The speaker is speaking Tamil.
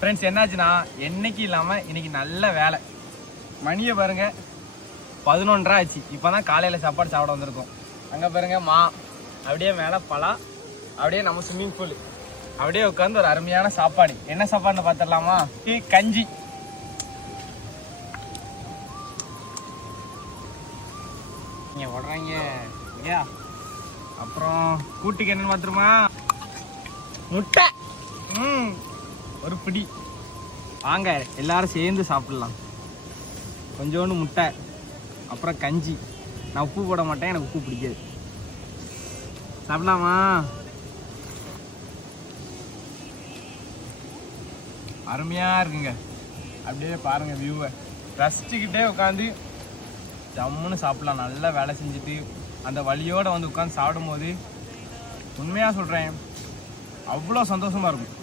ஃப்ரெண்ட்ஸ் என்னாச்சுன்னா என்னைக்கு இல்லாமல் இன்னைக்கு நல்ல வேலை. மணியை பாருங்க 11:30 ஆச்சு. இப்போ தான் காலையில் சாப்பாடு சாப்பிட வந்திருக்கோம். அங்கே பாருங்க அப்படியே மேலே பலா, அப்படியே நம்ம ஸ்விம்மிங் பூல், அப்படியே உட்காந்து ஒரு அருமையான சாப்பாடு. என்ன சாப்பாடுன்னு பார்த்துடலாமா? கஞ்சி. நீங்கள் ஓடுறாங்க இல்லையா? அப்புறம் கூட்டுக்கு என்னன்னு பார்த்துருமா? முட்டை. ஒரு பிடி. வாங்க எல்லாரும் சேர்ந்து சாப்பிடலாம். கொஞ்சோண்டு முட்டை, அப்புறம் கஞ்சி. நான் உப்பு போட மாட்டேன், எனக்கு உப்பு பிடிக்காது. சாப்பிடலாமா? அருமையா இருக்குங்க. அப்படியே பாருங்க வியூவை ரசிச்சுக்கிட்டே உட்காந்து ஜம்முன்னு சாப்பிடலாம். நல்லா வேலை செஞ்சுட்டு அந்த வழியோடு வந்து உட்காந்து சாப்பிடும் போது உண்மையாக சொல்கிறேன் அவ்வளோ சந்தோஷமாக இருக்கும்.